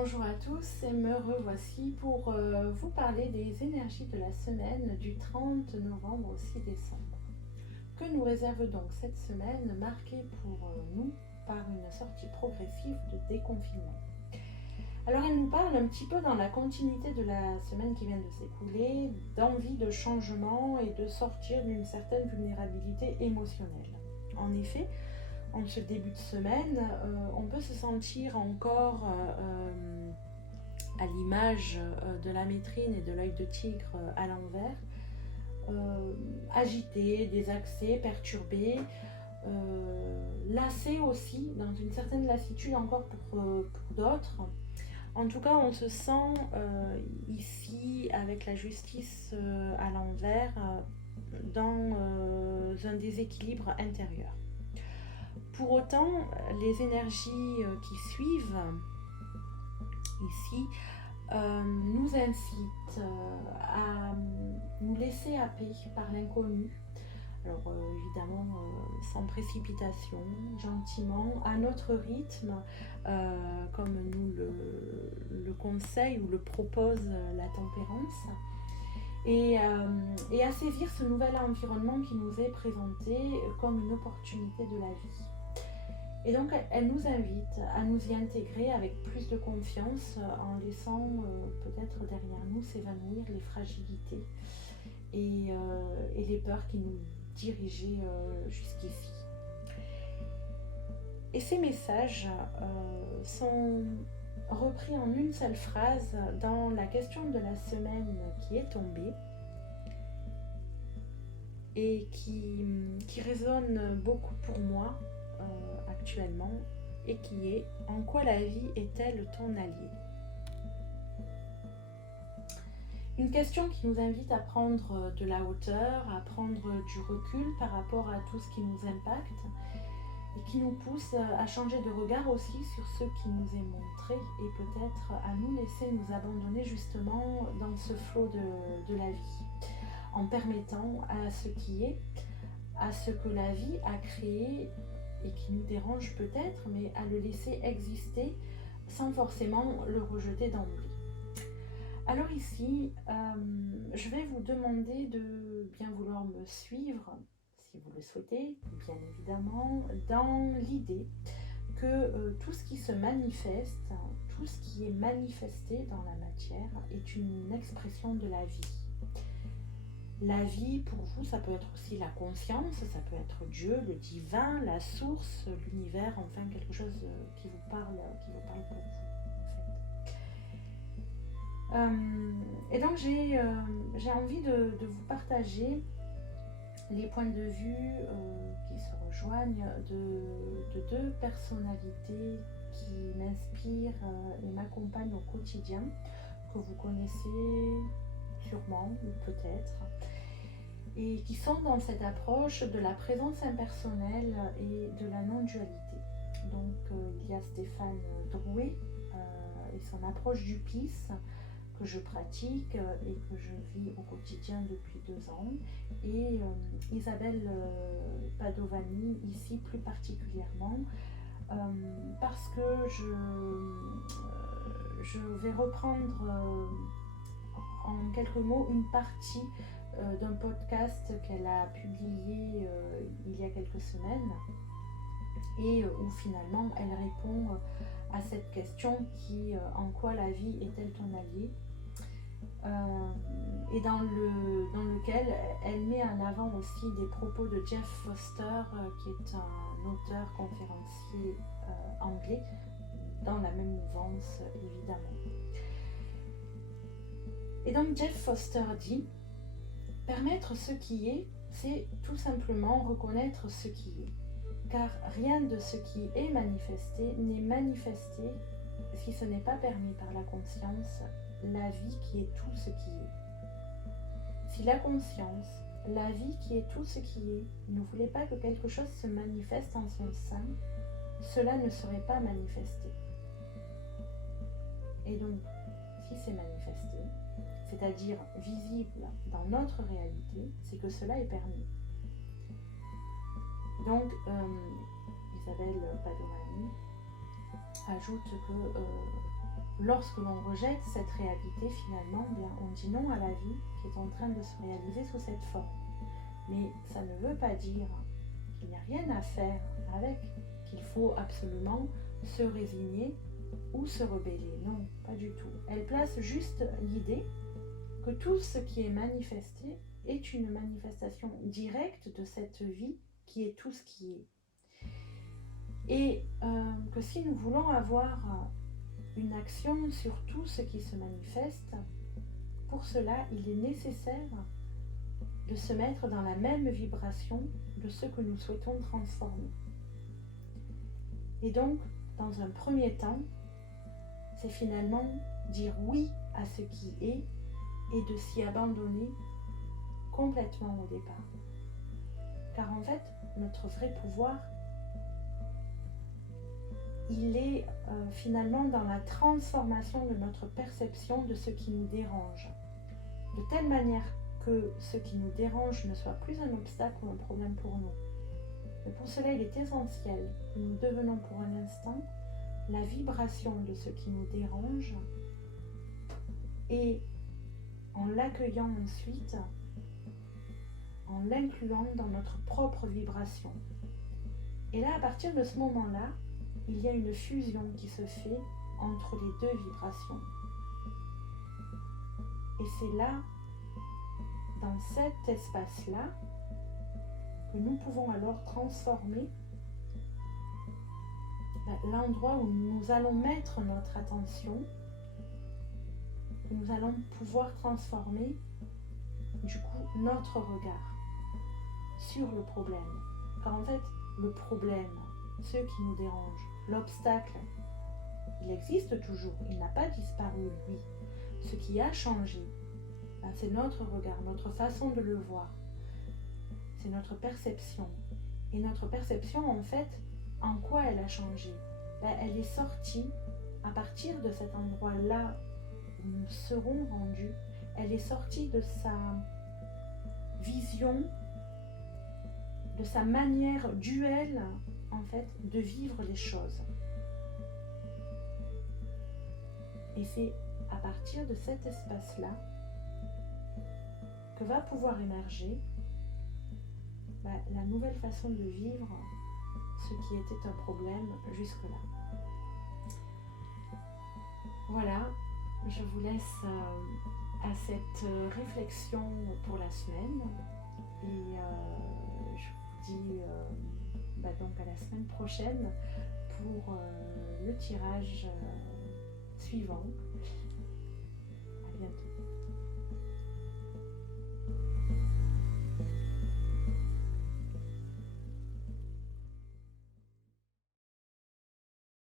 Bonjour à tous et me revoici pour vous parler des énergies de la semaine du 30 novembre au 6 décembre. Que nous réserve donc cette semaine marquée pour nous par une sortie progressive de déconfinement? Alors elle nous parle un petit peu dans la continuité de la semaine qui vient de s'écouler, d'envie de changement et de sortir d'une certaine vulnérabilité émotionnelle. En effet, en ce début de semaine, on peut se sentir encore à l'image de la métrine et de l'œil de tigre à l'envers, agité, désaxé, perturbé, lassé aussi, dans une certaine lassitude encore pour d'autres. En tout cas, on se sent ici, avec la justice à l'envers, dans un déséquilibre intérieur. Pour autant, les énergies qui suivent ici nous incitent à nous laisser happer par l'inconnu. Alors évidemment, sans précipitation, gentiment, à notre rythme, comme nous le conseille ou le propose la tempérance. Et à saisir ce nouvel environnement qui nous est présenté comme une opportunité de la vie. Et donc elle nous invite à nous y intégrer avec plus de confiance en laissant peut-être derrière nous s'évanouir les fragilités et les peurs qui nous dirigeaient jusqu'ici. Et ces messages sont repris en une seule phrase dans la question de la semaine qui est tombée et qui résonne beaucoup pour moi actuellement et qui est: en quoi la vie est-elle ton allié? Une question qui nous invite à prendre de la hauteur, à prendre du recul par rapport à tout ce qui nous impacte et qui nous pousse à changer de regard aussi sur ce qui nous est montré et peut-être à nous laisser nous abandonner justement dans ce flot de la vie, en permettant à ce qui est, à ce que la vie a créé et qui nous dérange peut-être, mais à le laisser exister sans forcément le rejeter d'emblée. Alors ici, je vais vous demander de bien vouloir me suivre, si vous le souhaitez, bien évidemment, dans l'idée que tout ce qui se manifeste, tout ce qui est manifesté dans la matière est une expression de la vie. La vie, pour vous, ça peut être aussi la conscience, ça peut être Dieu, le divin, la source, l'univers, enfin quelque chose qui vous parle pour vous, en fait. Et donc j'ai envie de vous partager les points de vue qui se rejoignent de deux personnalités qui m'inspirent et m'accompagnent au quotidien, que vous connaissez sûrement ou peut-être, et qui sont dans cette approche de la présence impersonnelle et de la non-dualité. Donc il y a Stéphane Drouet et son approche du PIS que je pratique et que je vis au quotidien depuis 2 ans, et Isabelle Padovani ici plus particulièrement parce que je vais reprendre en quelques mots une partie d'un podcast qu'elle a publié il y a quelques semaines et où finalement elle répond à cette question qui en quoi la vie est-elle ton allié, et dans lequel elle met en avant aussi des propos de Jeff Foster qui est un auteur conférencier anglais dans la même mouvance évidemment. Et donc Jeff Foster dit: permettre ce qui est, c'est tout simplement reconnaître ce qui est, car rien de ce qui est manifesté n'est manifesté si ce n'est pas permis par la conscience, la vie qui est tout ce qui est. Si la conscience, la vie qui est tout ce qui est, ne voulait pas que quelque chose se manifeste en son sein, cela ne serait pas manifesté. Et donc, si c'est manifesté, c'est-à-dire visible dans notre réalité, c'est que cela est permis. Donc, Isabelle Padovani ajoute que lorsque l'on rejette cette réalité, finalement, bien, on dit non à la vie qui est en train de se réaliser sous cette forme. Mais ça ne veut pas dire qu'il n'y a rien à faire avec, qu'il faut absolument se résigner ou se rebeller. Non, pas du tout. Elle place juste l'idée que tout ce qui est manifesté est une manifestation directe de cette vie qui est tout ce qui est. Et que si nous voulons avoir une action sur tout ce qui se manifeste, pour cela, il est nécessaire de se mettre dans la même vibration de ce que nous souhaitons transformer. Et donc, dans un premier temps, c'est finalement dire oui à ce qui est et de s'y abandonner complètement au départ. Car en fait, notre vrai pouvoir, il est finalement dans la transformation de notre perception de ce qui nous dérange. De telle manière que ce qui nous dérange ne soit plus un obstacle ou un problème pour nous. Mais pour cela, il est essentiel que nous devenons pour un instant la vibration de ce qui nous dérange et en l'accueillant ensuite, en l'incluant dans notre propre vibration. Et là, à partir de ce moment-là, il y a une fusion qui se fait entre les deux vibrations. Et c'est là, dans cet espace-là, que nous pouvons alors transformer l'endroit où nous allons mettre notre attention, que nous allons pouvoir transformer du coup notre regard sur le problème. Car en fait, le problème, ce qui nous dérange, l'obstacle, il existe toujours, il n'a pas disparu lui. Ce qui a changé, c'est notre regard, notre façon de le voir, c'est notre perception. Et notre perception, en fait, en quoi elle a changé? Elle est sortie à partir de cet endroit-là où nous serons rendus, elle est sortie de sa vision, de sa manière duelle, en fait, de vivre les choses. Et c'est à partir de cet espace-là que va pouvoir émerger la nouvelle façon de vivre ce qui était un problème jusque-là. Voilà, je vous laisse à cette réflexion pour la semaine et je vous dis donc à la semaine prochaine pour le tirage suivant.